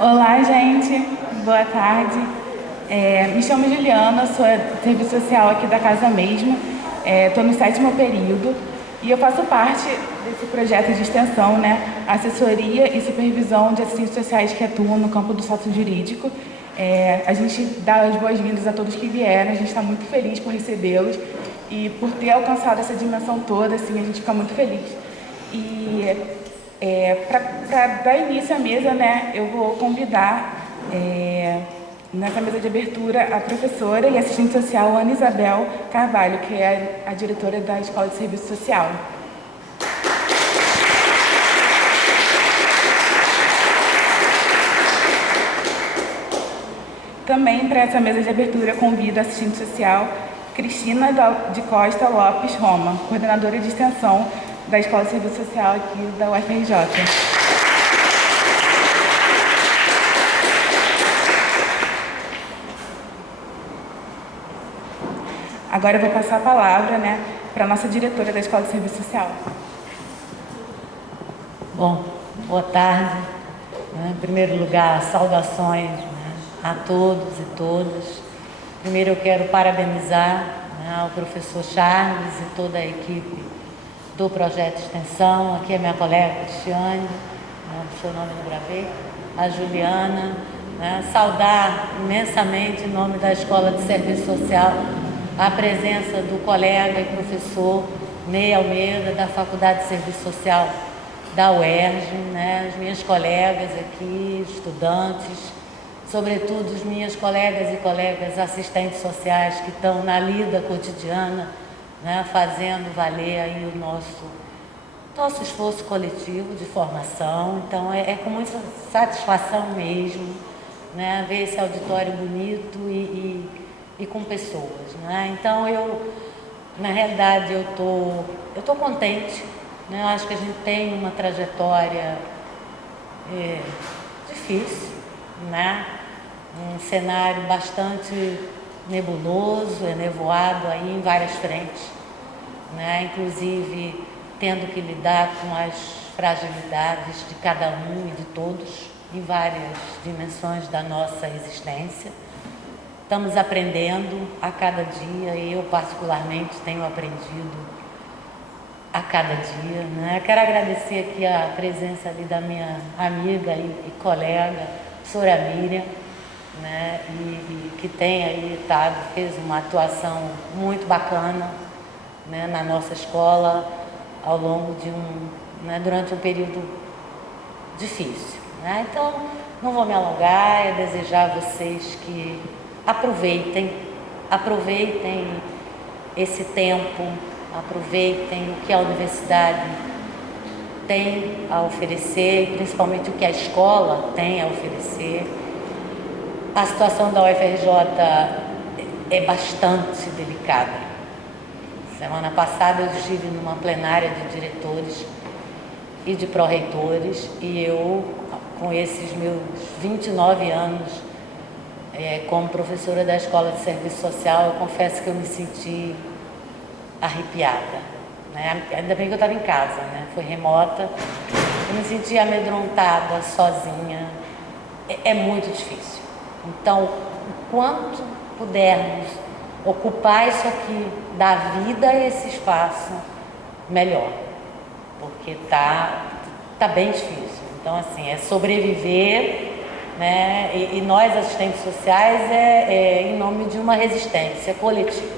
Olá, gente. Boa tarde. Me chamo Juliana, sou serviço social aqui da casa mesmo. Estou no 7º período e eu faço parte desse projeto de extensão, né? Assessoria e supervisão de assistentes sociais que atuam no campo do sócio jurídico. A gente dá as boas-vindas a todos que vieram. A gente está muito feliz por recebê-los e por ter alcançado essa dimensão toda, assim, a gente fica muito feliz. E para dar início à mesa, né, eu vou convidar, nessa mesa de abertura, a professora e assistente social Ana Isabel Carvalho, que é a diretora da Escola de Serviço Social. Também para essa mesa de abertura convido a assistente social Cristina de Costa Lopes Roma, coordenadora de extensão da Escola de Serviço Social aqui da UFRJ. Agora eu vou passar a palavra, né, para a nossa diretora da Escola de Serviço Social. Bom, boa tarde. Em primeiro lugar, saudações, né, a todos e todas. Primeiro eu quero parabenizar, né, ao professor Charles e toda a equipe do projeto de extensão. Aqui é minha colega Cristiane, né, o seu nome não gravei, a Juliana, né, saudar imensamente em nome da Escola de Serviço Social a presença do colega e professor Ney Almeida, da Faculdade de Serviço Social da UERJ, né, as minhas colegas aqui, estudantes, sobretudo as minhas colegas e colegas assistentes sociais que estão na lida cotidiana, né, fazendo valer aí o nosso esforço coletivo de formação. Então é com muita satisfação mesmo, né, ver esse auditório bonito e com pessoas, né? Então na realidade eu tô contente, né? Eu acho que a gente tem uma trajetória difícil, né? Um cenário bastante nebuloso, nevoado aí em várias frentes, né? Inclusive tendo que lidar com as fragilidades de cada um e de todos em várias dimensões da nossa existência. Estamos aprendendo a cada dia, e eu particularmente tenho aprendido a cada dia, né? Quero agradecer aqui a presença ali da minha amiga e colega, professora Miriam, né? E que tem aí fez uma atuação muito bacana, né, na nossa escola ao longo de durante um período difícil, né? Então não vou me alongar, é desejar a vocês que aproveitem esse tempo, aproveitem o que a universidade tem a oferecer, principalmente o que a escola tem a oferecer. A situação da UFRJ é bastante delicada. Semana passada eu estive numa plenária de diretores e de pró-reitores, e eu, com esses meus 29 anos como professora da Escola de Serviço Social, eu confesso que eu me senti arrepiada, né? Ainda bem que eu estava em casa, né? Foi remota. Eu me senti amedrontada, sozinha. É muito difícil. Então, o quanto pudermos ocupar isso aqui, dar vida a esse espaço, melhor, porque tá bem difícil. Então, assim, é sobreviver, né? E nós, assistentes sociais, em nome de uma resistência coletiva,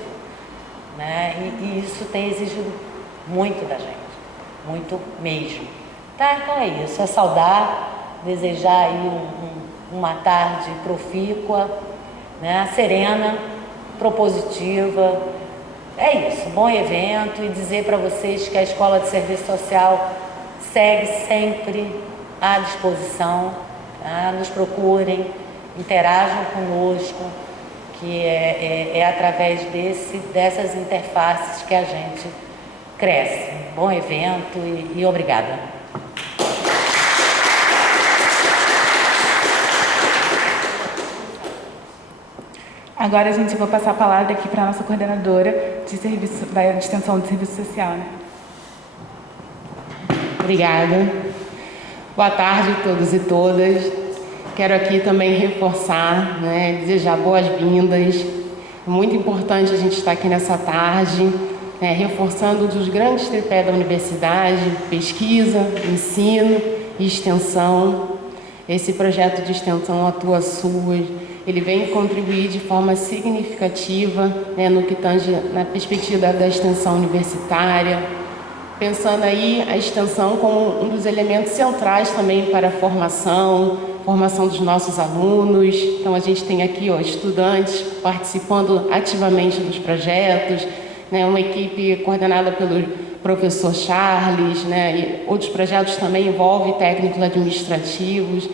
né? E isso tem exigido muito da gente, muito mesmo. Tá? Então é isso, é saudar, desejar aí uma tarde profícua, né? Serena, propositiva. É isso, bom evento, e dizer para vocês que a Escola de Serviço Social segue sempre à disposição, tá? Nos procurem, interajam conosco, que é através dessas interfaces que a gente cresce. Bom evento e obrigada. Agora a gente vai passar a palavra aqui para a nossa coordenadora de serviço, da extensão de serviço social, né? Obrigada. Boa tarde a todos e todas. quero aqui também reforçar, né, desejar boas-vindas. É muito importante a gente estar aqui nessa tarde, né, reforçando um dos grandes tripés da universidade: pesquisa, ensino e extensão. Esse projeto de extensão Atua SUAS, ele vem contribuir de forma significativa, né, no que tange na perspectiva da extensão universitária, pensando aí a extensão como um dos elementos centrais também para a formação dos nossos alunos. Então a gente tem aqui, estudantes participando ativamente dos projetos, né, uma equipe coordenada pelo professor Charles, né, e outros projetos também envolvem técnicos administrativos.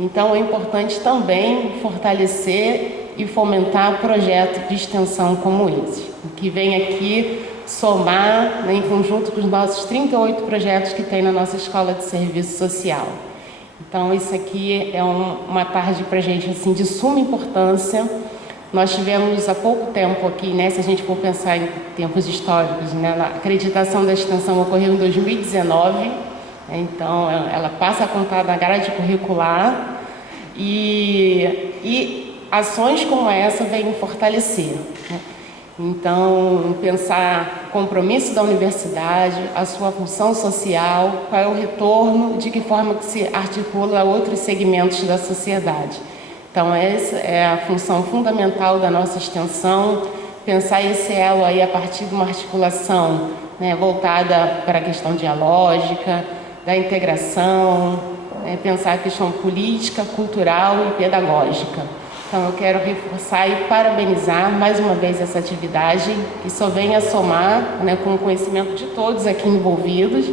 Então é importante também fortalecer e fomentar projetos de extensão como esse, que vem aqui somar, né, em conjunto com os nossos 38 projetos que tem na nossa Escola de Serviço Social. Então, isso aqui é uma tarde para a gente assim, de suma importância. Nós tivemos há pouco tempo aqui, né, se a gente for pensar em tempos históricos, né, a acreditação da extensão ocorreu em 2019, então ela passa a contar na grade curricular e ações como essa vêm fortalecer, né? Então, pensar o compromisso da universidade, a sua função social, qual é o retorno, de que forma que se articula outros segmentos da sociedade. Então, essa é a função fundamental da nossa extensão, pensar esse elo aí a partir de uma articulação, né, voltada para a questão dialógica, da integração, né, pensar a questão política, cultural e pedagógica. Então, eu quero reforçar e parabenizar mais uma vez essa atividade, que só vem a somar, né, com o conhecimento de todos aqui envolvidos,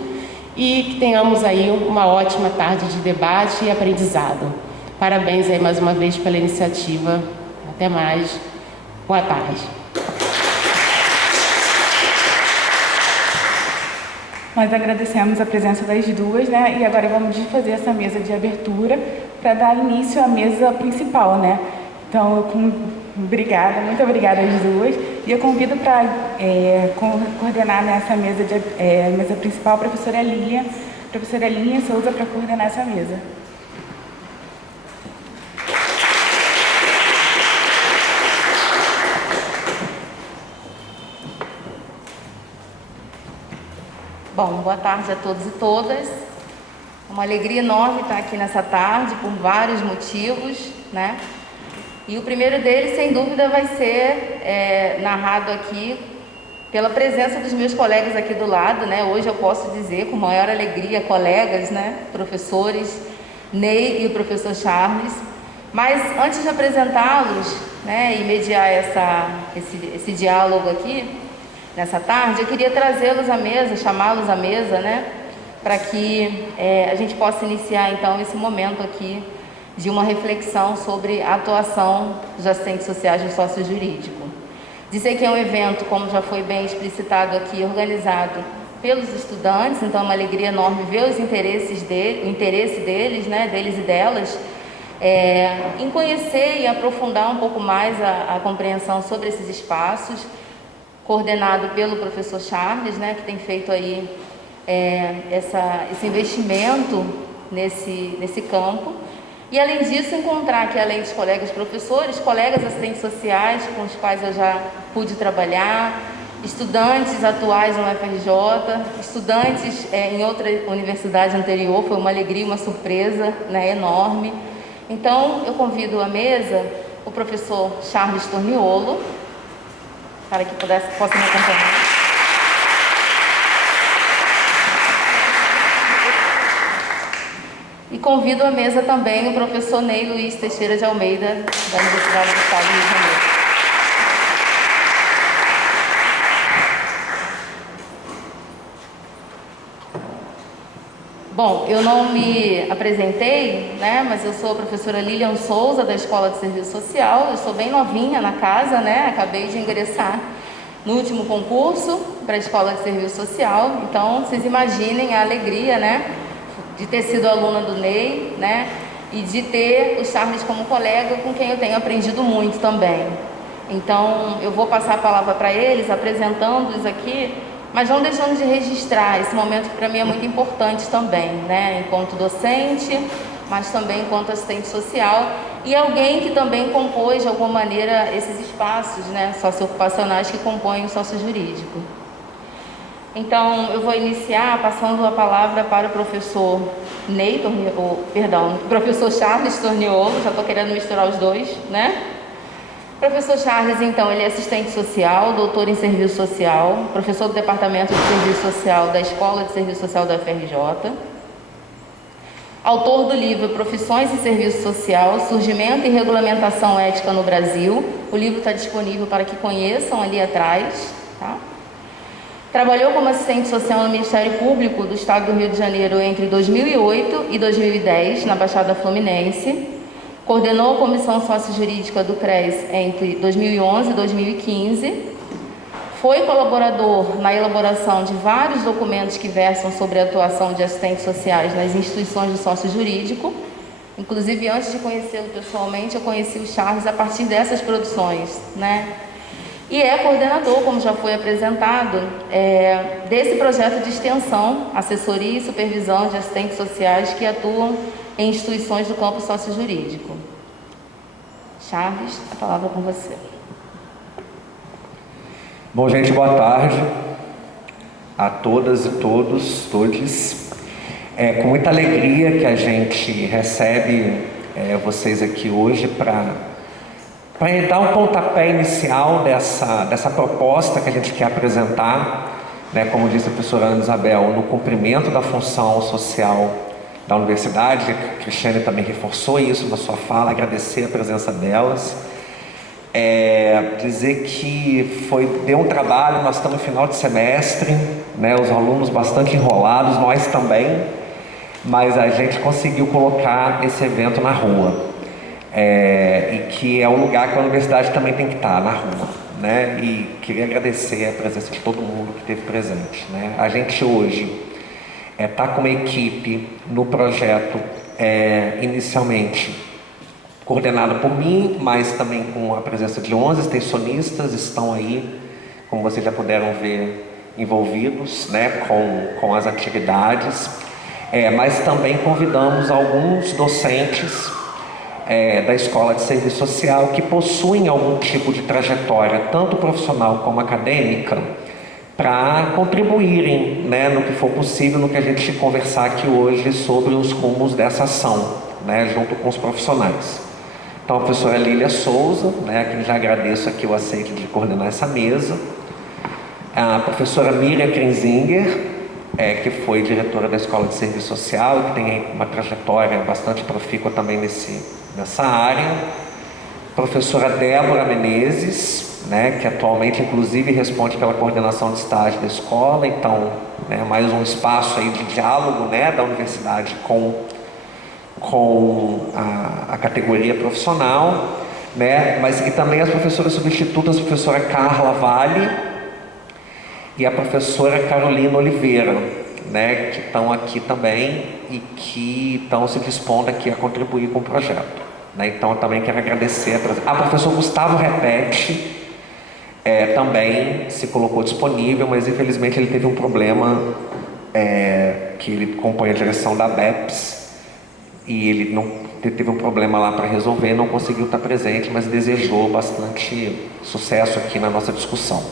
e que tenhamos aí uma ótima tarde de debate e aprendizado. Parabéns aí mais uma vez pela iniciativa. Até mais. Boa tarde. Nós agradecemos a presença das duas, né? E agora vamos fazer essa mesa de abertura para dar início à mesa principal, né? Então, obrigada, muito obrigada às duas. E eu convido para coordenar nessa mesa, mesa principal, a professora Lilian Souza, para coordenar essa mesa. Bom, boa tarde a todos e todas. É uma alegria enorme estar aqui nessa tarde, por vários motivos, né? E o primeiro deles, sem dúvida, vai ser narrado aqui pela presença dos meus colegas aqui do lado, né? Hoje eu posso dizer com maior alegria, colegas, né? Professores, Ney e o professor Charles. Mas antes de apresentá-los, né, e mediar esse diálogo aqui, nessa tarde, eu queria trazê-los à mesa, chamá-los à mesa, né? Para que a gente possa iniciar, então, esse momento aqui de uma reflexão sobre a atuação dos assistentes sociais do sócio jurídico. Dizer que é um evento, como já foi bem explicitado aqui, organizado pelos estudantes, então é uma alegria enorme ver o interesse deles, né, deles e delas, em conhecer e aprofundar um pouco mais a compreensão sobre esses espaços, coordenado pelo professor Charles, né, que tem feito aí esse investimento nesse campo. E, além disso, encontrar aqui, além dos colegas professores, colegas assistentes sociais com os quais eu já pude trabalhar, estudantes atuais no UFRJ, estudantes em outra universidade anterior. Foi uma alegria, uma surpresa, né, enorme. Então, eu convido à mesa o professor Charles Torniolo, para que possa me acompanhar. E convido à mesa também o professor Ney Luiz Teixeira de Almeida, da Universidade do Estado do Rio de Janeiro. Bom, eu não me apresentei, né, mas eu sou a professora Lilian Souza, da Escola de Serviço Social. Eu sou bem novinha na casa, né, acabei de ingressar no último concurso para a Escola de Serviço Social. Então, vocês imaginem a alegria, né, de ter sido aluna do Ney, né, e de ter o Charles como colega, com quem eu tenho aprendido muito também. Então, eu vou passar a palavra para eles, apresentando-os aqui, mas não deixando de registrar esse momento que para mim é muito importante também, né, enquanto docente, mas também enquanto assistente social e alguém que também compôs de alguma maneira esses espaços, né, socioocupacionais que compõem o sócio jurídico. Então, eu vou iniciar passando a palavra para o professor professor Charles Torniolo, já estou querendo misturar os dois, né? Professor Charles, então, ele é assistente social, doutor em serviço social, professor do Departamento de Serviço Social da Escola de Serviço Social da UFRJ, autor do livro Profissões e Serviço Social, Surgimento e Regulamentação Ética no Brasil. O livro está disponível para que conheçam ali atrás, tá? Trabalhou como assistente social no Ministério Público do Estado do Rio de Janeiro entre 2008 e 2010, na Baixada Fluminense. Coordenou a Comissão Sócio-Jurídica do CRES entre 2011 e 2015. Foi colaborador na elaboração de vários documentos que versam sobre a atuação de assistentes sociais nas instituições do sócio jurídico. Inclusive, antes de conhecê-lo pessoalmente, eu conheci o Charles a partir dessas produções, né? E é coordenador, como já foi apresentado, desse projeto de extensão, assessoria e supervisão de assistentes sociais que atuam em instituições do campo sócio-jurídico. Charles, a palavra é com você. Bom, gente, boa tarde a todas e todos, todes. É com muita alegria que a gente recebe vocês aqui hoje para dar um pontapé inicial dessa proposta que a gente quer apresentar, né, como disse a professora Ana Isabel, no cumprimento da função social da universidade. A Cristiane também reforçou isso na sua fala, agradecer a presença delas. Dizer que deu um trabalho, nós estamos no final de semestre, né, os alunos bastante enrolados, nós também, mas a gente conseguiu colocar esse evento na rua. E que é o lugar que a universidade também tem que estar, na rua, né? E queria agradecer a presença de todo mundo que esteve presente, né? A gente hoje está com uma equipe no projeto, inicialmente coordenada por mim, mas também com a presença de 11 extensionistas, estão aí, como vocês já puderam ver, envolvidos, né, com as atividades, mas também convidamos alguns docentes da Escola de Serviço Social que possuem algum tipo de trajetória, tanto profissional como acadêmica, para contribuírem, né, no que for possível, no que a gente conversar aqui hoje sobre os rumos dessa ação, né, junto com os profissionais. Então, a professora Lília Souza, né, a quem já agradeço aqui o aceite de coordenar essa mesa, a professora Miriam Krenzinger, que foi diretora da Escola de Serviço Social e que tem uma trajetória bastante profícua também nessa área. Professora Débora Menezes, né, que atualmente inclusive responde pela coordenação de estágio da escola, então, né, mais um espaço aí de diálogo, né, da universidade com a categoria profissional, né, e também as professoras substitutas, a professora Carla Vale e a professora Carolina Oliveira, né, que estão aqui também e que estão se dispondo aqui a contribuir com o projeto, né. Então eu também quero agradecer a professor Gustavo Repete, também se colocou disponível, mas infelizmente ele teve um problema, que ele compõe a direção da BEPS e ele teve um problema lá para resolver, não conseguiu estar presente, mas desejou bastante sucesso aqui na nossa discussão.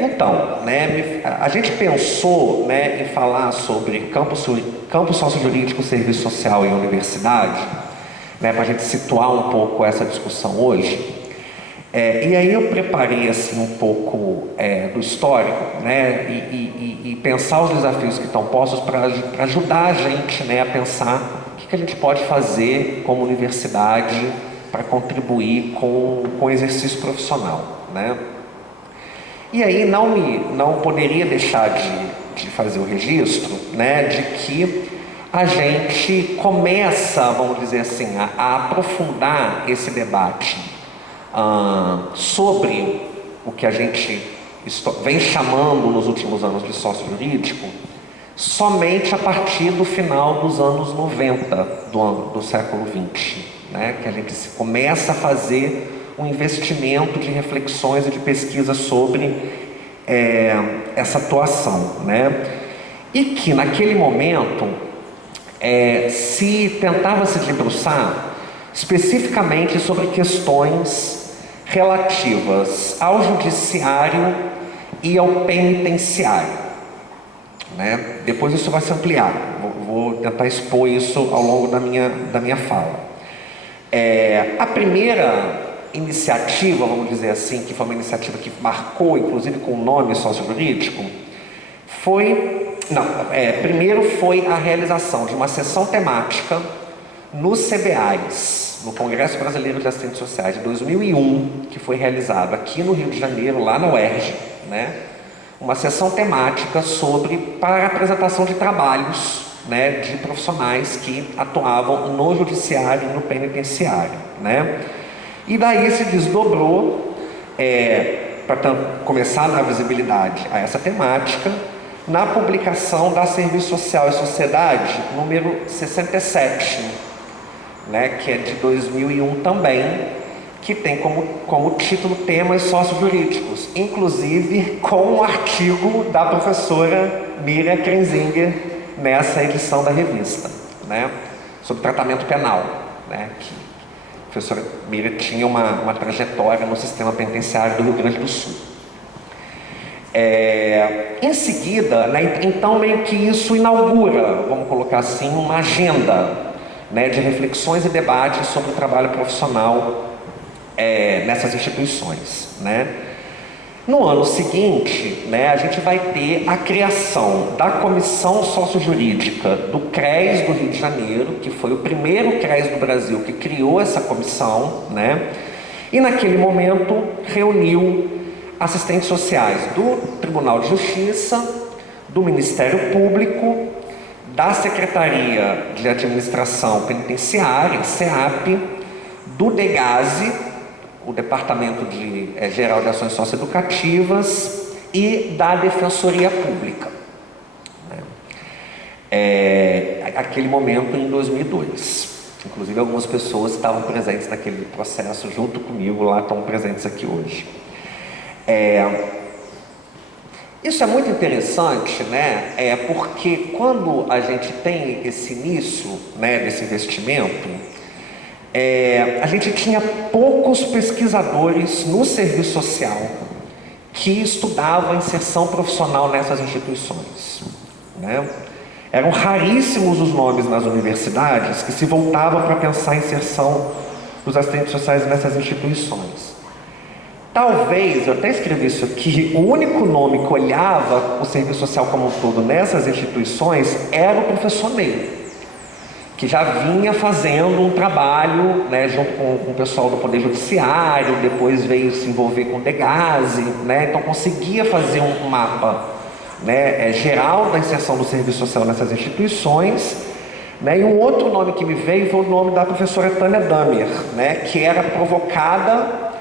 Então, né, a gente pensou, né, em falar sobre campo sociojurídico, serviço social e universidade, né, para a gente situar um pouco essa discussão hoje. E aí eu preparei assim, um pouco do histórico, né, e pensar os desafios que estão postos para ajudar a gente, né, a pensar o que a gente pode fazer como universidade para contribuir com o exercício profissional, né. E aí não poderia deixar de fazer o registro, né, de que a gente começa, vamos dizer assim, a aprofundar esse debate sobre o que a gente vem chamando nos últimos anos de sócio jurídico, somente a partir do final dos anos 90 do século XX, né, que a gente começa a fazer um investimento de reflexões e de pesquisa sobre essa atuação, né? E que naquele momento se tentava se debruçar especificamente sobre questões relativas ao judiciário e ao penitenciário, né? Depois isso vai se ampliar, vou tentar expor isso ao longo da minha fala. A primeira iniciativa, vamos dizer assim, que foi uma iniciativa que marcou, inclusive com o nome sociojurídico, primeiro foi a realização de uma sessão temática nos CBAs, no Congresso Brasileiro de Assistentes Sociais de 2001, que foi realizado aqui no Rio de Janeiro, lá na UERJ, né? Uma sessão temática para a apresentação de trabalhos, né, de profissionais que atuavam no judiciário e no penitenciário, né? E daí se desdobrou, para começar a dar visibilidade a essa temática, na publicação da Serviço Social e Sociedade, número 67, né, que é de 2001 também, que tem como título Temas Sociojurídicos, inclusive com um artigo da professora Miriam Krenzinger nessa edição da revista, né, sobre tratamento penal, né, que a professora Miriam tinha uma trajetória no sistema penitenciário do Rio Grande do Sul. Em seguida, né, então meio que isso inaugura, vamos colocar assim, uma agenda, né, de reflexões e debates sobre o trabalho profissional nessas instituições, né? No ano seguinte, né, a gente vai ter a criação da Comissão Sociojurídica do CRES do Rio de Janeiro, que foi o primeiro CRES do Brasil que criou essa comissão, né? E naquele momento reuniu assistentes sociais do Tribunal de Justiça, do Ministério Público, da Secretaria de Administração Penitenciária, SEAP, do DEGASE, o Departamento Geral de Ações Socioeducativas, e da Defensoria Pública. Aquele momento em 2002. Inclusive algumas pessoas estavam presentes naquele processo junto comigo lá, estão presentes aqui hoje. Isso é muito interessante, né? Porque quando a gente tem esse início, né, desse investimento, a gente tinha poucos pesquisadores no serviço social que estudavam a inserção profissional nessas instituições, né? Eram raríssimos os nomes nas universidades que se voltavam para pensar a inserção dos assistentes sociais nessas instituições. Talvez, eu até escrevi isso aqui, o único nome que olhava o serviço social como um todo nessas instituições era o professor Ney, que já vinha fazendo um trabalho, né, junto com o pessoal do Poder Judiciário, depois veio se envolver com o DEGASE, né, então conseguia fazer um mapa, né, geral da inserção do serviço social nessas instituições, né, e um outro nome que me veio foi o nome da professora Tânia Damer, né, que era provocada,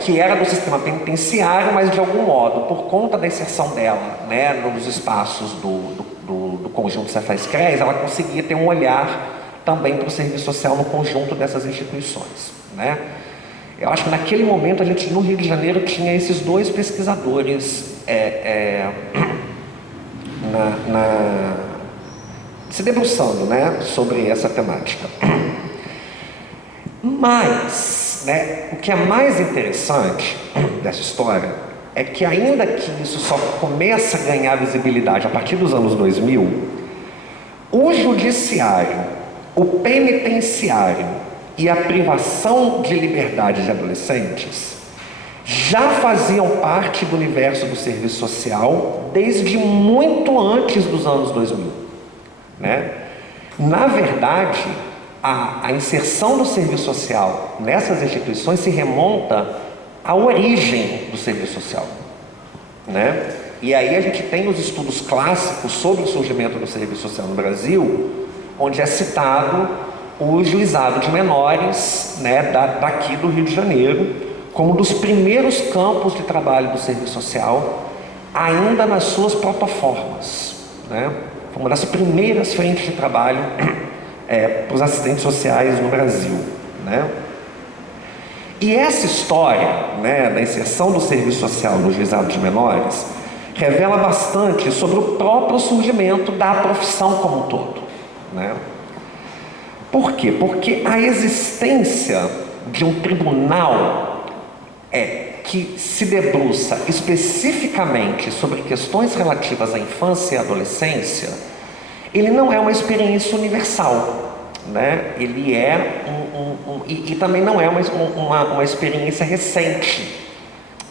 que era do sistema penitenciário, mas de algum modo, por conta da inserção dela, né, nos espaços do conjunto Cefaz-CRES, ela conseguia ter um olhar também para o serviço social no conjunto dessas instituições, né? Eu acho que naquele momento a gente no Rio de Janeiro tinha esses dois pesquisadores se debruçando, né, sobre essa temática. Mas, né, o que é mais interessante dessa história é que, ainda que isso só começa a ganhar visibilidade a partir dos anos 2000, o judiciário, o penitenciário e a privação de liberdade de adolescentes já faziam parte do universo do serviço social desde muito antes dos anos 2000, né? Na verdade, a inserção do serviço social nessas instituições se remonta à origem do serviço social, né? E aí a gente tem os estudos clássicos sobre o surgimento do serviço social no Brasil, onde é citado o juizado de menores, né, daqui do Rio de Janeiro, como um dos primeiros campos de trabalho do serviço social, ainda nas suas protoformas, né? Foi uma das primeiras frentes de trabalho para os assistentes sociais no Brasil, né? E essa história, né, da inserção do serviço social no juizado de menores revela bastante sobre o próprio surgimento da profissão como um todo, né? Por quê? Porque a existência de um tribunal que se debruça especificamente sobre questões relativas à infância e adolescência, ele não é uma experiência universal, né? Ele é e também não é uma experiência recente.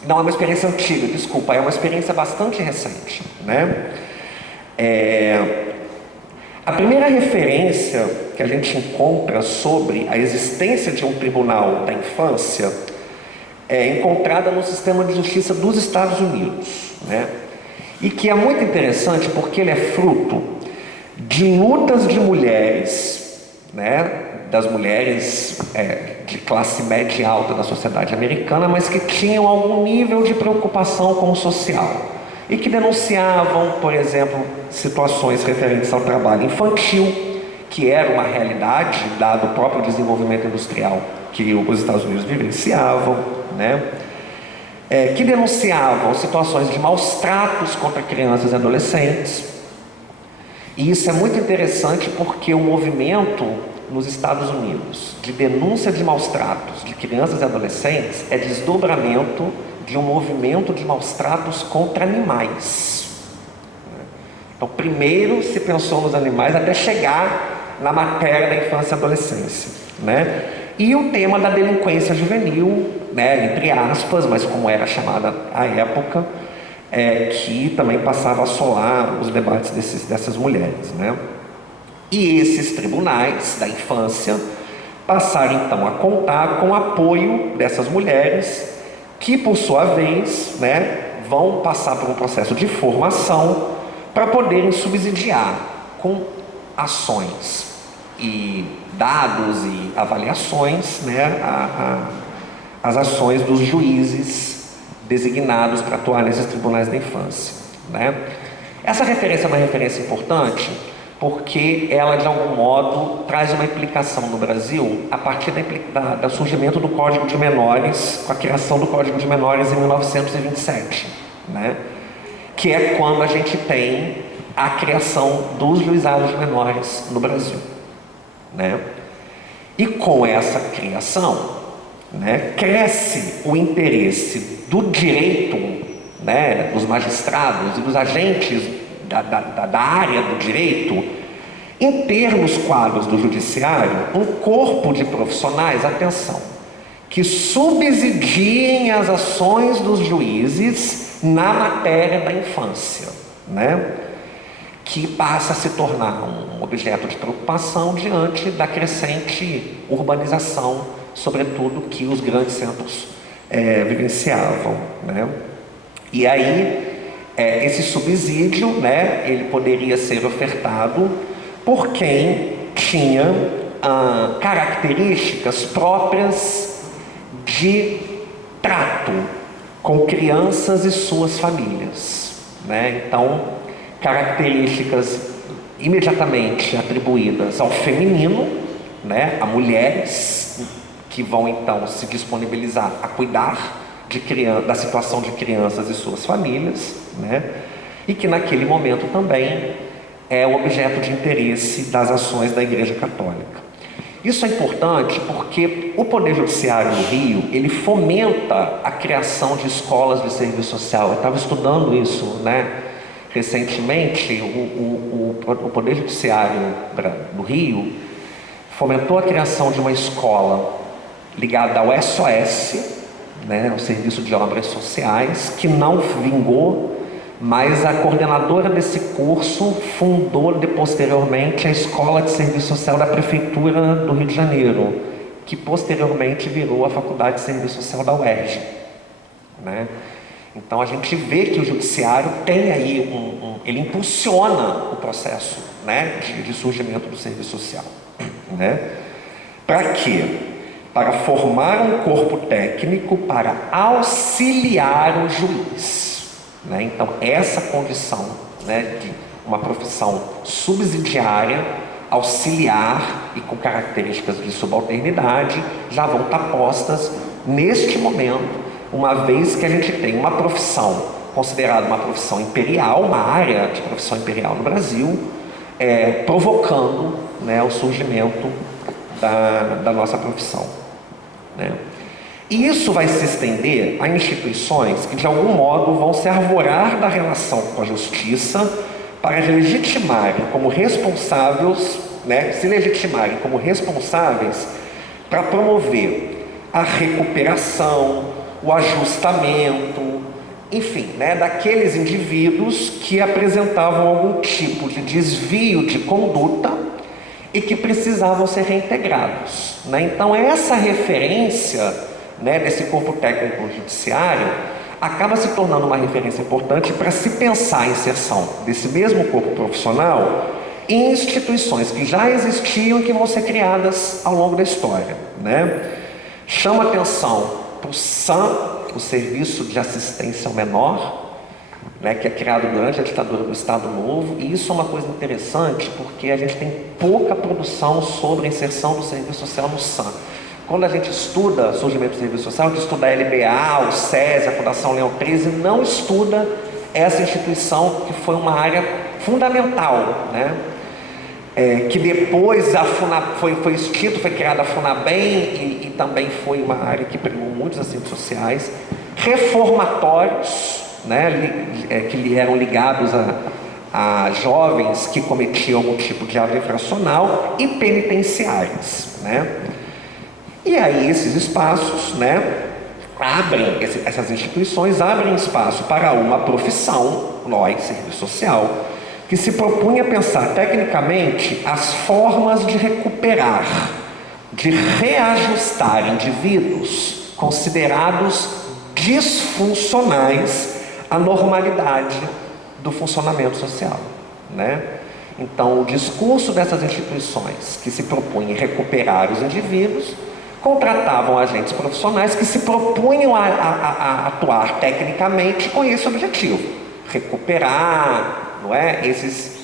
Não é uma experiência antiga, desculpa, é uma experiência bastante recente, né? A primeira referência que a gente encontra sobre a existência de um tribunal da infância é encontrada no sistema de justiça dos Estados Unidos, né? E que é muito interessante porque ele é fruto de lutas de mulheres, né? Das mulheres de classe média e alta da sociedade americana, mas que tinham algum nível de preocupação com o social e que denunciavam, por exemplo, situações referentes ao trabalho infantil, que era uma realidade dado o próprio desenvolvimento industrial que os Estados Unidos vivenciavam, né? Que denunciavam situações de maus tratos contra crianças e adolescentes. E isso é muito interessante porque o movimento nos Estados Unidos de denúncia de maus tratos de crianças e adolescentes é desdobramento de um movimento de maus tratos contra animais. Então, primeiro se pensou nos animais até chegar na matéria da infância e adolescência, né? E o tema da delinquência juvenil, né, entre aspas, mas como era chamada à época, que também passava a assolar os debates dessas mulheres, né? E esses tribunais da infância passaram então a contar com o apoio dessas mulheres, que por sua vez, né, vão passar por um processo de formação para poderem subsidiar com ações e dados e avaliações, né, as ações dos juízes designados para atuar nesses tribunais da infância, né? Essa referência é uma referência importante porque ela, de algum modo, traz uma implicação no Brasil a partir do surgimento do Código de Menores, com a criação do Código de Menores em 1927, né? Que é quando a gente tem a criação dos juizados de menores no Brasil, né? E com essa criação, né, cresce o interesse do direito, né, dos magistrados e dos agentes da área do direito em ter nos quadros do judiciário um corpo de profissionais, atenção, que subsidiem as ações dos juízes na matéria da infância, né? Que passa a se tornar um objeto de preocupação diante da crescente urbanização, sobretudo que os grandes centros vivenciavam, né? E aí esse subsídio, né, ele poderia ser ofertado por quem tinha características próprias de trato com crianças e suas famílias, né? Então, características imediatamente atribuídas ao feminino, né, a mulheres que vão então se disponibilizar a cuidar da situação de crianças e suas famílias, né? E que naquele momento também é o objeto de interesse das ações da Igreja Católica. Isso é importante porque o Poder Judiciário no Rio, ele fomenta a criação de escolas de serviço social. Eu estava estudando isso, né? Recentemente, o Poder Judiciário do Rio fomentou a criação de uma escola ligada ao SOS, né, o Serviço de Obras Sociais, que não vingou, mas a coordenadora desse curso fundou posteriormente a Escola de Serviço Social da Prefeitura do Rio de Janeiro, que posteriormente virou a Faculdade de Serviço Social da UERJ, né? Então a gente vê que o judiciário tem aí ele impulsiona o processo, né, de surgimento do serviço social, né? Para quê? Para formar um corpo técnico para auxiliar o juiz, né? Então essa condição, né, de uma profissão subsidiária, auxiliar e com características de subalternidade já vão estar postas neste momento, uma vez que a gente tem uma profissão considerada uma profissão imperial, uma área de profissão imperial no Brasil, provocando, né, o surgimento da nossa profissão, né? E isso vai se estender a instituições que, de algum modo, vão se arvorar da relação com a justiça para legitimarem como responsáveis, né, se legitimarem como responsáveis para promover a recuperação, o ajustamento, enfim, né, daqueles indivíduos que apresentavam algum tipo de desvio de conduta e que precisavam ser reintegrados, né? Então, essa referência, né, desse corpo técnico judiciário acaba se tornando uma referência importante para se pensar a inserção desse mesmo corpo profissional em instituições que já existiam e que vão ser criadas ao longo da história, né? Chama atenção para o SAM, o Serviço de Assistência ao Menor, né, que é criado durante a ditadura do Estado Novo, e isso é uma coisa interessante porque a gente tem pouca produção sobre a inserção do serviço social no SAM. Quando a gente estuda o surgimento do serviço social, a gente estuda a LBA, o SESI, a Fundação Leão 13, não estuda essa instituição que foi uma área fundamental, né? Que depois a foi extinto, foi criada a FUNABEM e também foi uma área que pregou muitos assentos sociais, reformatórios, né, que eram ligados a jovens que cometiam algum tipo de ato infracional, e penitenciários, né? E aí esses espaços, né, essas instituições abrem espaço para uma profissão, nós, serviço social, que se propunha pensar tecnicamente as formas de recuperar, de reajustar indivíduos considerados disfuncionais à normalidade do funcionamento social, né? Então, o discurso dessas instituições que se propunham recuperar os indivíduos contratavam agentes profissionais que se propunham a atuar tecnicamente com esse objetivo: recuperar, não é, esses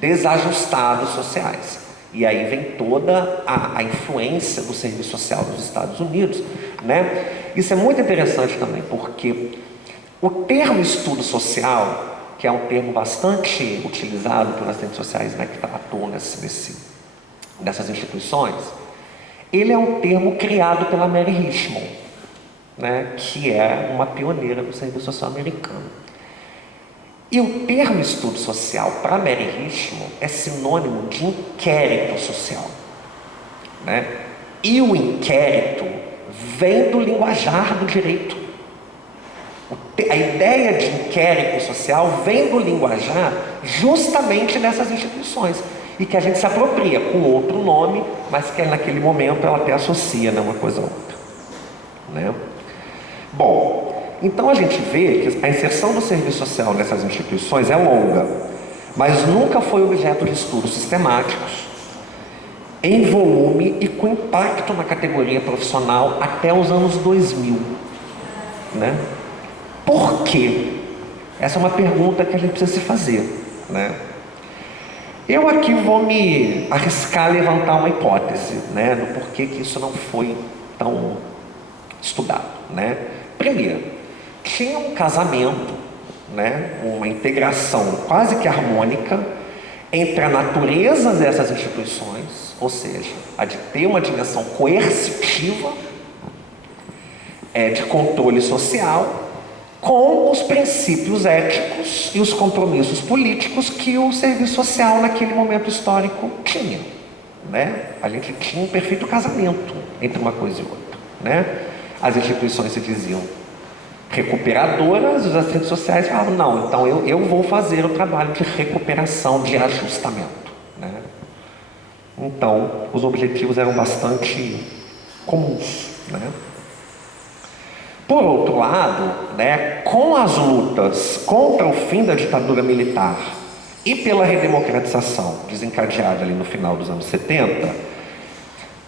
desajustados sociais. E aí vem toda a influência do serviço social dos Estados Unidos, né? Isso é muito interessante também, porque o termo estudo social, que é um termo bastante utilizado pelas assistentes sociais, né, que atuam nessas instituições, ele é um termo criado pela Mary Richmond, né, que é uma pioneira do serviço social americano. E o termo estudo social para Mary Richmond é sinônimo de inquérito social, né? E o inquérito vem do linguajar do direito. A ideia de inquérito social vem do linguajar justamente nessas instituições, e que a gente se apropria com outro nome, mas que naquele momento ela até associa, né, uma coisa a outra, né? Bom, então a gente vê que a inserção do serviço social nessas instituições é longa, mas nunca foi objeto de estudos sistemáticos, em volume e com impacto na categoria profissional até os anos 2000, né? Por quê? Essa é uma pergunta que a gente precisa se fazer, né? Eu aqui vou me arriscar a levantar uma hipótese, né, do porquê que isso não foi tão estudado, né? Primeiro, tinha um casamento, né, uma integração quase que harmônica entre a natureza dessas instituições, ou seja, a de ter uma dimensão coercitiva, de controle social, com os princípios éticos e os compromissos políticos que o serviço social naquele momento histórico tinha, né? A gente tinha um perfeito casamento entre uma coisa e outra, né? As instituições se diziam recuperadoras, os assistentes sociais falavam: não, então eu vou fazer o trabalho de recuperação, de ajustamento, né? Então, os objetivos eram bastante comuns, né? Por outro lado, né, com as lutas contra o fim da ditadura militar e pela redemocratização desencadeada ali no final dos anos 70,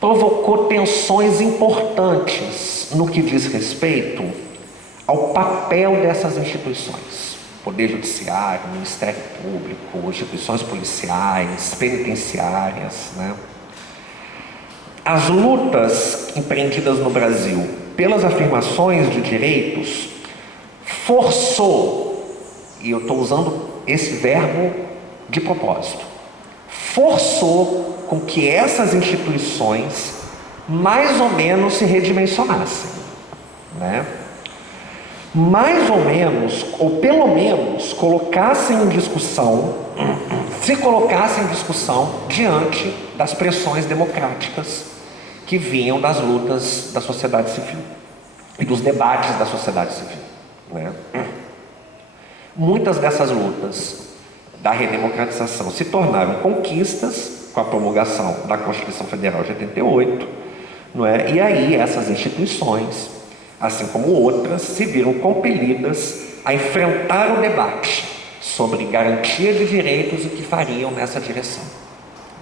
provocou tensões importantes no que diz respeito ao papel dessas instituições: Poder Judiciário, Ministério Público, instituições policiais, penitenciárias, né? As lutas empreendidas no Brasil pelas afirmações de direitos forçou, e eu estou usando esse verbo de propósito, forçou com que essas instituições mais ou menos se redimensionassem, né? Mais ou menos, ou pelo menos, se colocassem em discussão diante das pressões democráticas que vinham das lutas da sociedade civil e dos debates da sociedade civil, né? Muitas dessas lutas da redemocratização se tornaram conquistas com a promulgação da Constituição Federal de 88, não é? E aí essas instituições, assim como outras, se viram compelidas a enfrentar o debate sobre garantia de direitos e o que fariam nessa direção,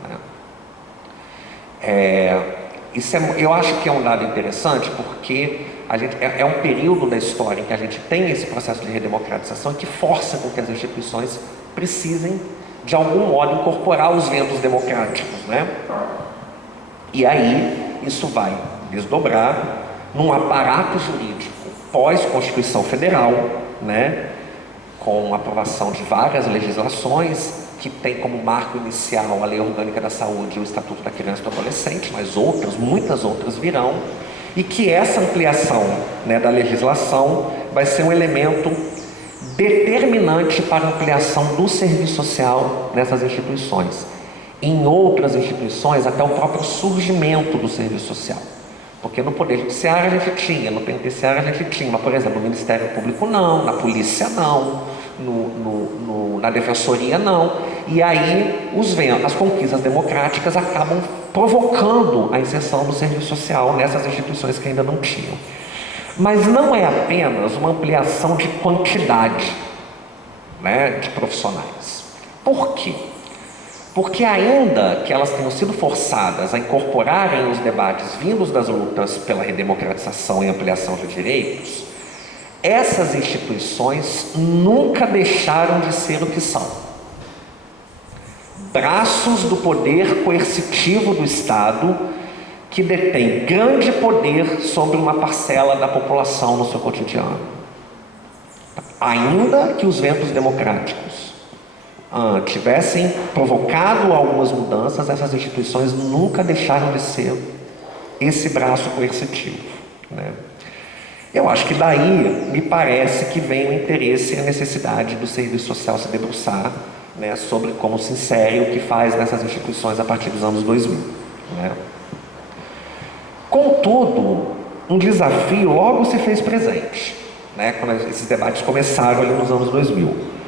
né? Eu acho que é um dado interessante porque é um período da história em que a gente tem esse processo de redemocratização que força com que as instituições precisem, de algum modo, incorporar os ventos democráticos, né? E aí isso vai desdobrar num aparato jurídico pós-Constituição Federal, né? Com a aprovação de várias legislações que tem como marco inicial a Lei Orgânica da Saúde e o Estatuto da Criança e do Adolescente, mas muitas outras virão, e que essa ampliação, né, da legislação vai ser um elemento determinante para a ampliação do serviço social nessas instituições. Em outras instituições, até o próprio surgimento do serviço social. Porque no Poder Judiciário a gente tinha, no Penitenciário a gente tinha, mas, por exemplo, no Ministério Público não, na Polícia não, na Defensoria não. E aí as conquistas democráticas acabam provocando a inserção do serviço social nessas instituições que ainda não tinham. Mas não é apenas uma ampliação de quantidade, né, de profissionais. Por quê? Porque ainda que elas tenham sido forçadas a incorporarem os debates vindos das lutas pela redemocratização e ampliação de direitos, essas instituições nunca deixaram de ser o que são. Braços do poder coercitivo do Estado que detém grande poder sobre uma parcela da população no seu cotidiano. Ainda que os ventos democráticos tivessem provocado algumas mudanças, essas instituições nunca deixaram de ser esse braço coercitivo, né? Eu acho que daí me parece que vem o interesse e a necessidade do serviço social se debruçar, né, sobre como se insere o que faz nessas instituições a partir dos anos 2000, né? Contudo, um desafio logo se fez presente, né, quando esses debates começaram ali nos anos 2000.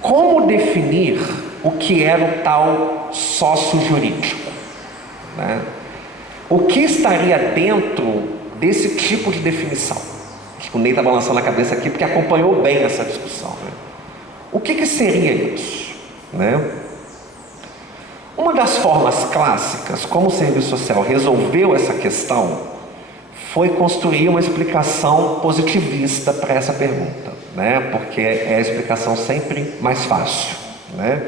Como definir o que era o tal sócio jurídico, né? O que estaria dentro desse tipo de definição? Acho que o Ney está balançando a cabeça aqui porque acompanhou bem essa discussão, né? O que seria isso, né? Uma das formas clássicas como o serviço social resolveu essa questão foi construir uma explicação positivista para essa pergunta, né? Porque é a explicação sempre mais fácil, né?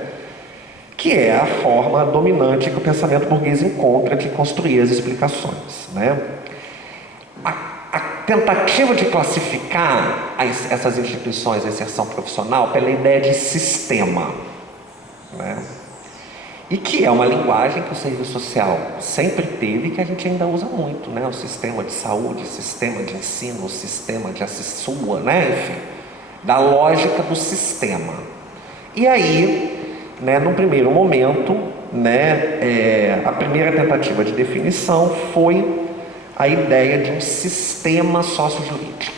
Que é a forma dominante que o pensamento burguês encontra de construir as explicações, né? A tentativa de classificar essas instituições de inserção profissional pela ideia de sistema, né? E que é uma linguagem que o serviço social sempre teve e que a gente ainda usa muito, né? O sistema de saúde, o sistema de ensino, o sistema de assessua, né? Enfim, da lógica do sistema. E aí, né, num primeiro momento, né, a primeira tentativa de definição foi a ideia de um sistema sociojurídico,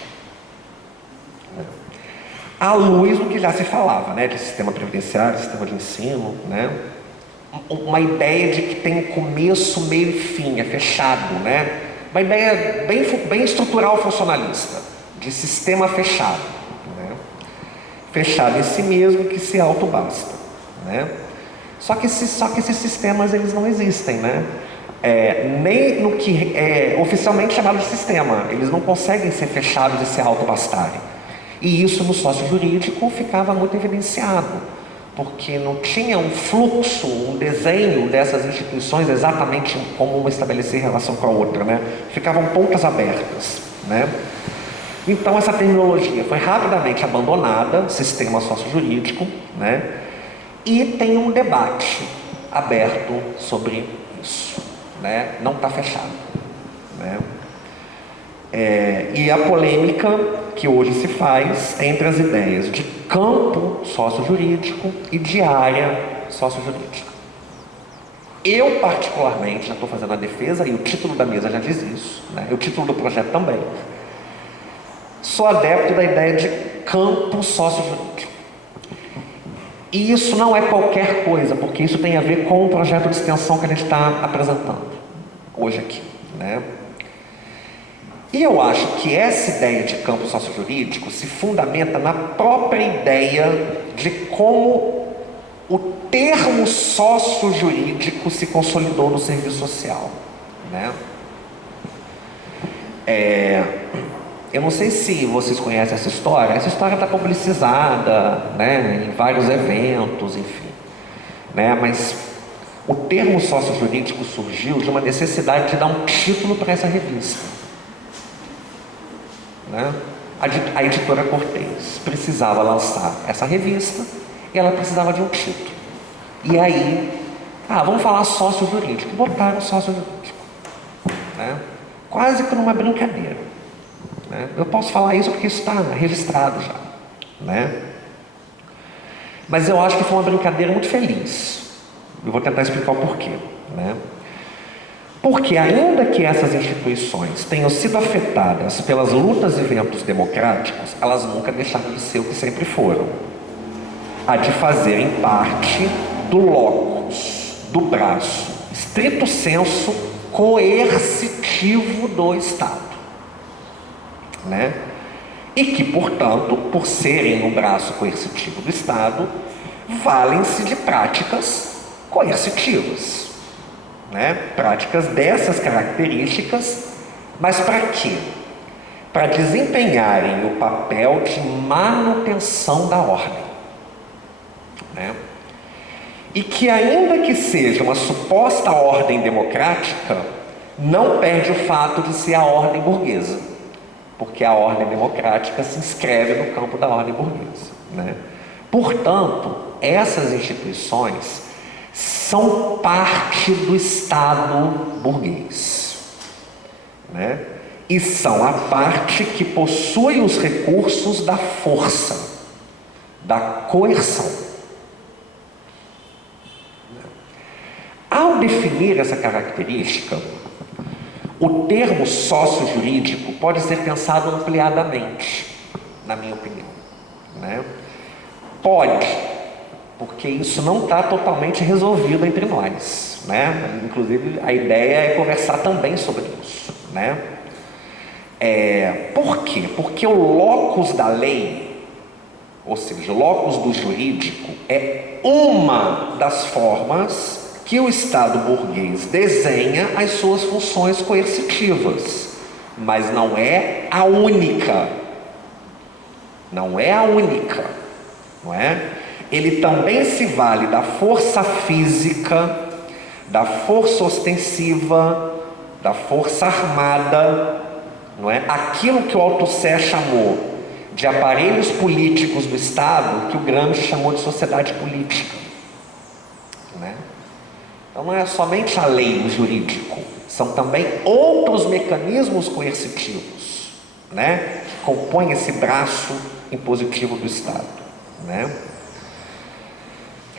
né? À luz do que já se falava, né, de sistema previdenciário, sistema de ensino, né? Uma ideia de que tem começo, meio e fim, é fechado, né? Uma ideia bem estrutural funcionalista, de sistema fechado, né? Fechado em si mesmo, que se autobasta, né? Só que esses sistemas, eles não existem, né? Nem no que é oficialmente chamado de sistema, eles não conseguem ser fechados e se autobastarem. E isso no sócio jurídico ficava muito evidenciado, porque não tinha um fluxo, um desenho dessas instituições exatamente como uma estabelecer relação com a outra, né? Ficavam pontas abertas, né? Então essa terminologia foi rapidamente abandonada, sistema sociojurídico, né? E tem um debate aberto sobre isso, né? Não está fechado, né? E a polêmica que hoje se faz é entre as ideias de campo sócio-jurídico e de área sócio-jurídica. Eu, particularmente, já estou fazendo a defesa, e o título da mesa já diz isso, né? E o título do projeto também. Sou adepto da ideia de campo sócio-jurídico. E isso não é qualquer coisa, porque isso tem a ver com o projeto de extensão que a gente está apresentando hoje aqui, né? E eu acho que essa ideia de campo sócio-jurídico se fundamenta na própria ideia de como o termo sócio-jurídico se consolidou no serviço social, né? Eu não sei se vocês conhecem essa história está publicizada, né, em vários eventos, enfim, né? Mas o termo sócio-jurídico surgiu de uma necessidade de dar um título para essa revista, né? A editora Cortez precisava lançar essa revista e ela precisava de um título. E aí, vamos falar sócio-jurídico. Botaram sócio-jurídico, né? Quase que numa brincadeira, né? Eu posso falar isso porque isso está registrado já, né? Mas eu acho que foi uma brincadeira muito feliz. Eu vou tentar explicar o porquê, né? Porque ainda que essas instituições tenham sido afetadas pelas lutas e ventos democráticos, elas nunca deixaram de ser o que sempre foram. A de fazerem parte do locus, do braço, estrito senso, coercitivo do Estado, né? E que, portanto, por serem o braço coercitivo do Estado, valem-se de práticas coercitivas, né? Práticas dessas características, mas para quê? Para desempenharem o papel de manutenção da ordem, né? E que, ainda que seja uma suposta ordem democrática, não perde o fato de ser a ordem burguesa, porque a ordem democrática se inscreve no campo da ordem burguesa, né? Portanto, essas instituições são parte do Estado burguês, né? E são a parte que possui os recursos da força, da coerção. Ao definir essa característica, o termo sócio-jurídico pode ser pensado ampliadamente, na minha opinião, né? Pode, porque isso não está totalmente resolvido entre nós, né? Inclusive, a ideia é conversar também sobre isso, né? Por quê? Porque o locus da lei, ou seja, o locus do jurídico, é uma das formas que o Estado burguês desenha as suas funções coercitivas, mas não é a única. Não é a única, não é? Ele também se vale da força física, da força ostensiva, da força armada, não é? Aquilo que o Althusser chamou de aparelhos políticos do Estado, que o Gramsci chamou de sociedade política, né? Então não é somente a lei no jurídico, são também outros mecanismos coercitivos, né, que compõem esse braço impositivo do Estado, né?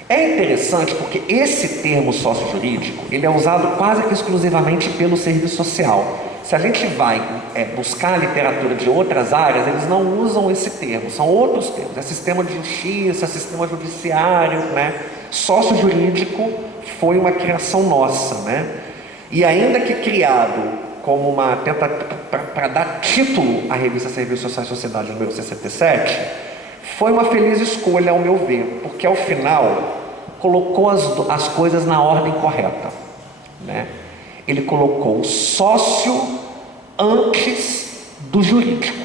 É interessante porque esse termo sócio-jurídico, ele é usado quase que exclusivamente pelo serviço social. Se a gente vai buscar a literatura de outras áreas, eles não usam esse termo, são outros termos. É sistema de justiça, sistema judiciário, né? Sócio-jurídico foi uma criação nossa, né? E ainda que criado como uma tentativa para dar título à revista Serviço Social e Sociedade número 67, foi uma feliz escolha, ao meu ver, porque ao final colocou as coisas na ordem correta, né? Ele colocou o sócio antes do jurídico.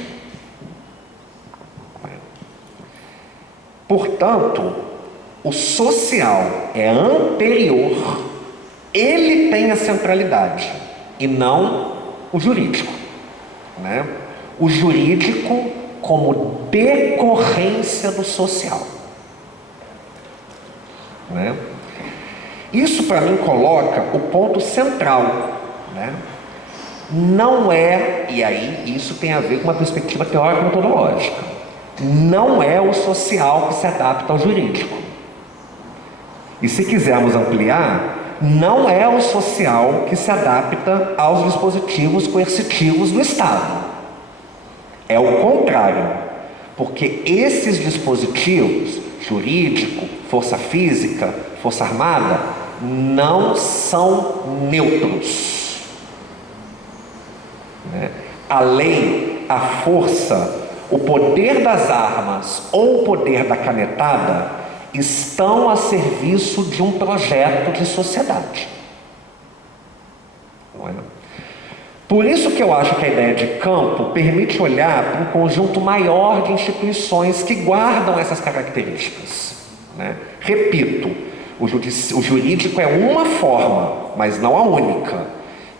Portanto, o social é anterior, ele tem a centralidade e não o jurídico, né? O jurídico como decorrência do social, né? Isso, para mim, coloca o ponto central, né? Não é, e aí isso tem a ver com uma perspectiva teórico-metodológica, não é o social que se adapta ao jurídico. E se quisermos ampliar, não é o social que se adapta aos dispositivos coercitivos do Estado. É o contrário, porque esses dispositivos, jurídico, força física, força armada, não são neutros. Né? A lei, a força, o poder das armas ou o poder da canetada estão a serviço de um projeto de sociedade. Não é? Por isso que eu acho que a ideia de campo permite olhar para um conjunto maior de instituições que guardam essas características. Né? Repito, o jurídico é uma forma, mas não a única,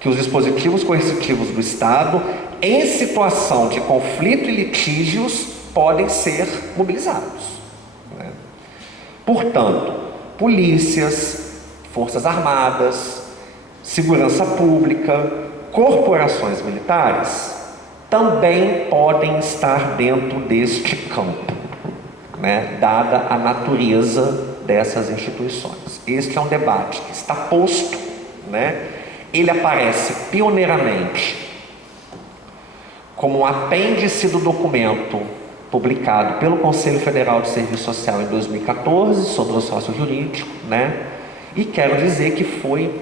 que os dispositivos coercitivos do Estado, em situação de conflito e litígios, podem ser mobilizados. Né? Portanto, polícias, forças armadas, segurança pública, corporações militares também podem estar dentro deste campo, né, dada a natureza dessas instituições. Este é um debate que está posto, né? Ele aparece pioneiramente como um apêndice do documento publicado pelo Conselho Federal de Serviço Social em 2014 sobre o sócio jurídico, né? E quero dizer que foi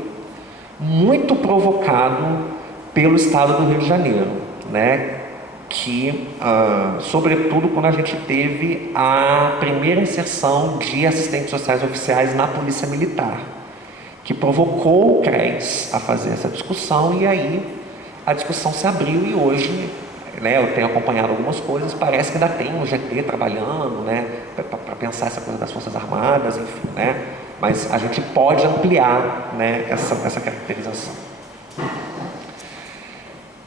muito provocado pelo Estado do Rio de Janeiro, né? Que, sobretudo quando a gente teve a primeira inserção de assistentes sociais oficiais na Polícia Militar, que provocou o CRES a fazer essa discussão, e aí a discussão se abriu e hoje, né, eu tenho acompanhado algumas coisas, parece que ainda tem um GT trabalhando, né, para pensar essa coisa das Forças Armadas, enfim, né, mas a gente pode ampliar, né, essa caracterização.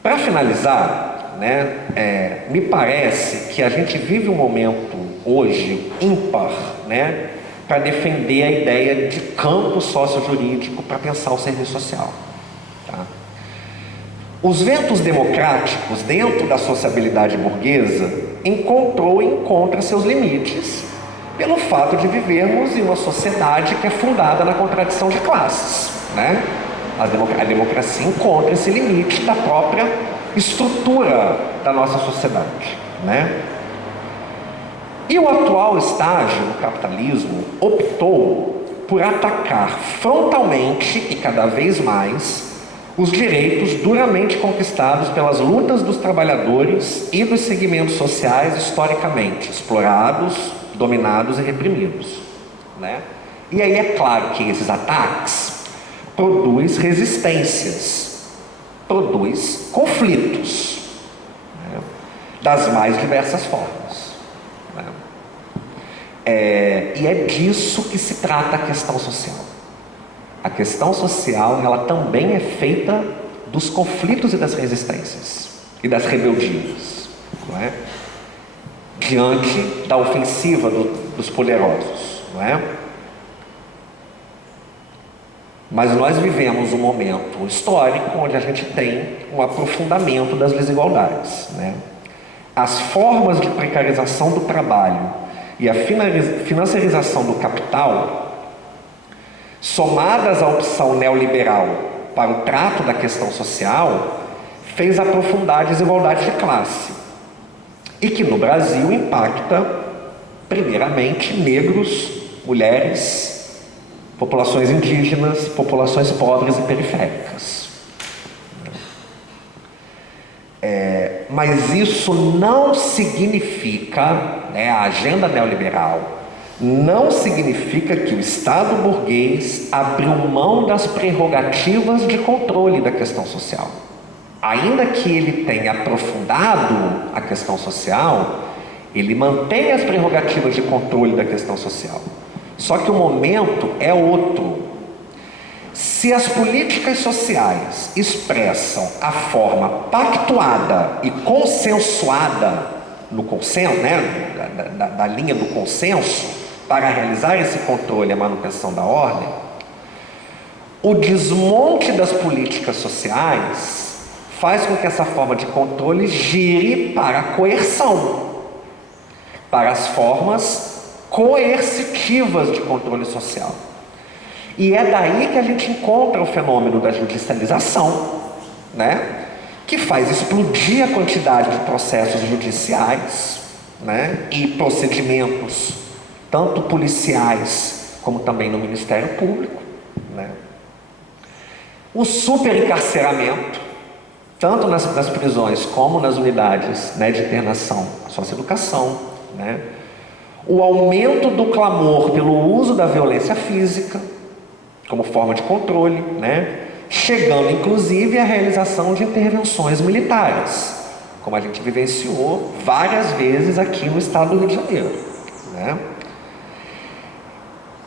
Para finalizar, né, me parece que a gente vive um momento hoje ímpar, né, para defender a ideia de campo sociojurídico para pensar o serviço social. Tá? Os ventos democráticos dentro da sociabilidade burguesa encontrou e encontra seus limites pelo fato de vivermos em uma sociedade que é fundada na contradição de classes, né? A democracia encontra esse limite da própria estrutura da nossa sociedade, né? E o atual estágio do capitalismo optou por atacar frontalmente e cada vez mais os direitos duramente conquistados pelas lutas dos trabalhadores e dos segmentos sociais historicamente explorados, dominados e reprimidos, né? E aí é claro que esses ataques produz resistências, produz conflitos, né, das mais diversas formas. Né? E é disso que se trata a questão social. A questão social, ela também é feita dos conflitos e das resistências, e das rebeldias, não é? Diante da ofensiva dos poderosos, não é? Mas nós vivemos um momento histórico onde a gente tem um aprofundamento das desigualdades, né? As formas de precarização do trabalho e a financiarização do capital, somadas à opção neoliberal para o trato da questão social, fez aprofundar a desigualdade de classe, e que no Brasil impacta primeiramente negros, mulheres, populações indígenas, populações pobres e periféricas. Mas isso não significa, né, a agenda neoliberal não significa que o Estado burguês abriu mão das prerrogativas de controle da questão social. Ainda que ele tenha aprofundado a questão social, ele mantém as prerrogativas de controle da questão social. Só que o momento é outro. Se as políticas sociais expressam a forma pactuada e consensuada no consenso, né, da linha do consenso, para realizar esse controle e a manutenção da ordem, o desmonte das políticas sociais faz com que essa forma de controle gire para a coerção, para as formas coercitivas de controle social. E é daí que a gente encontra o fenômeno da judicialização, né? Que faz explodir a quantidade de processos judiciais, né? E procedimentos, tanto policiais como também no Ministério Público, né? O superencarceramento, tanto nas prisões como nas unidades, né, de internação socioeducação, né? O aumento do clamor pelo uso da violência física como forma de controle, né? Chegando inclusive à realização de intervenções militares, como a gente vivenciou várias vezes aqui no estado do Rio de Janeiro, né?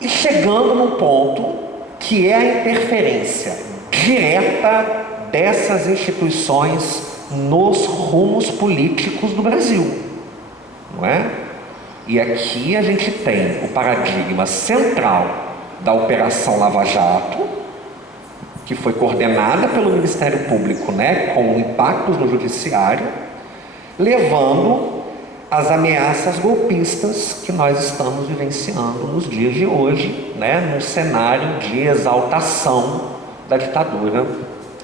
E chegando num ponto que é a interferência direta dessas instituições nos rumos políticos do Brasil, não é? E aqui a gente tem o paradigma central da Operação Lava Jato, que foi coordenada pelo Ministério Público, né, com impactos no judiciário, levando às ameaças golpistas que nós estamos vivenciando nos dias de hoje, né, num cenário de exaltação da ditadura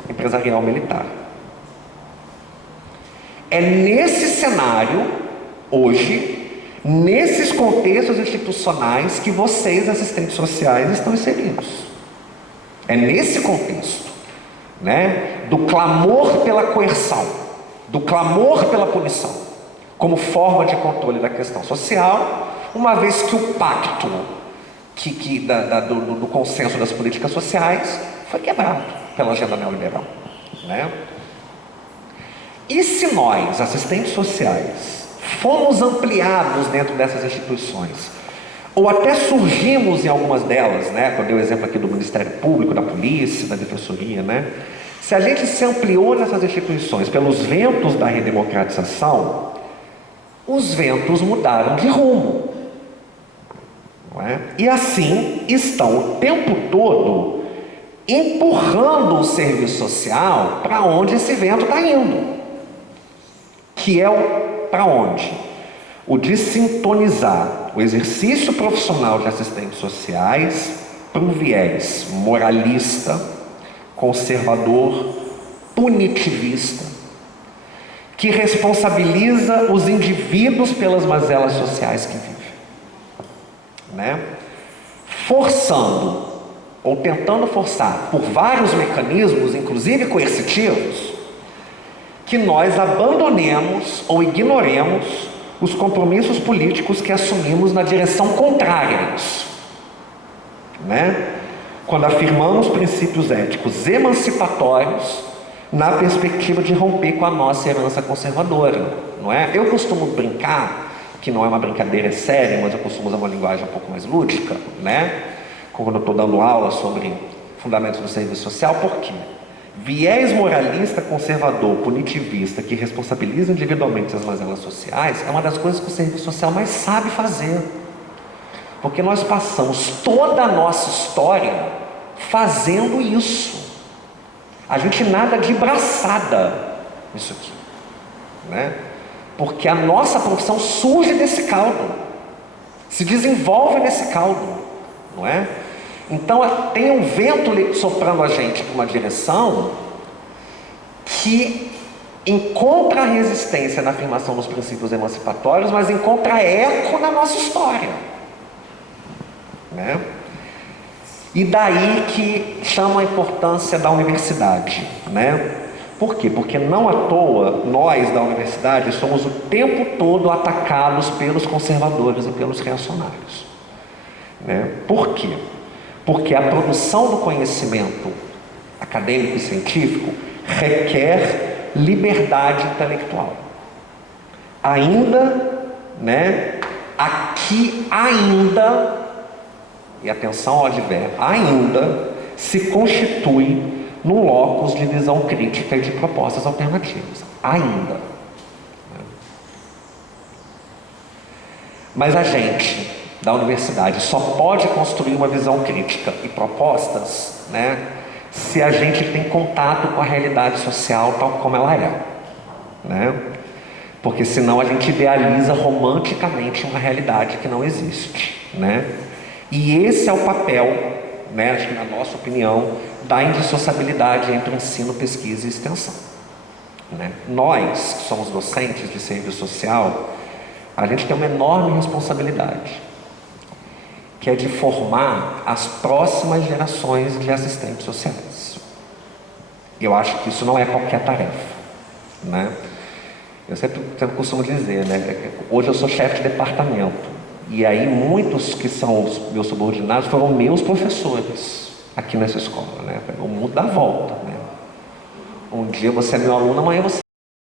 empresarial militar. É nesse cenário, hoje, nesses contextos institucionais que vocês, assistentes sociais, estão inseridos. É nesse contexto, né, do clamor pela coerção, do clamor pela punição, como forma de controle da questão social, uma vez que o pacto do consenso das políticas sociais foi quebrado pela agenda neoliberal, né? E se nós, assistentes sociais, fomos ampliados dentro dessas instituições, ou até surgimos em algumas delas, né? Eu dei o exemplo aqui do Ministério Público, da Polícia, da Defensoria, né? Se a gente se ampliou nessas instituições pelos ventos da redemocratização, os ventos mudaram de rumo, não é? E assim estão o tempo todo empurrando o serviço social para onde esse vento está indo, que é para onde? O de sintonizar o exercício profissional de assistentes sociais para um viés moralista, conservador, punitivista, que responsabiliza os indivíduos pelas mazelas sociais que vivem, né? Forçando ou tentando forçar por vários mecanismos, inclusive coercitivos, que nós abandonemos ou ignoremos os compromissos políticos que assumimos na direção contrária a isso, né? Quando afirmamos princípios éticos emancipatórios na perspectiva de romper com a nossa herança conservadora, não é? Eu costumo brincar, que não é uma brincadeira séria, mas eu costumo usar uma linguagem um pouco mais lúdica, né? Quando eu estou dando aula sobre fundamentos do serviço social, por quê? Viés moralista, conservador, punitivista, que responsabiliza individualmente as mazelas sociais, é uma das coisas que o serviço social mais sabe fazer. Porque nós passamos toda a nossa história fazendo isso. A gente nada de braçada nisso aqui, né? Porque a nossa profissão surge desse caldo, se desenvolve nesse caldo, não é? Então tem um vento soprando a gente para uma direção que encontra resistência na afirmação dos princípios emancipatórios, mas encontra eco na nossa história, né? E daí que chama a importância da universidade, né? Por quê? Porque não à toa nós da universidade somos o tempo todo atacados pelos conservadores e pelos reacionários, né? Por quê? Porque a produção do conhecimento acadêmico e científico requer liberdade intelectual. Ainda, né? Aqui ainda, e atenção ao advérbio, ainda se constitui num locus de visão crítica e de propostas alternativas. Ainda. Mas a gente da universidade só pode construir uma visão crítica e propostas, né, se a gente tem contato com a realidade social tal como ela é, né? Porque senão a gente idealiza romanticamente uma realidade que não existe, né? E esse é o papel, né, acho que na nossa opinião, da indissociabilidade entre ensino, pesquisa e extensão, né? Nós, que somos docentes de serviço social, a gente tem uma enorme responsabilidade, que é de formar as próximas gerações de assistentes sociais. Eu acho que isso não é qualquer tarefa, né? Eu sempre costumo dizer, né? Hoje eu sou chefe de departamento, e aí muitos que são os meus subordinados foram meus professores aqui nessa escola, né? O mundo dá volta, né? Um dia você é meu aluno, amanhã você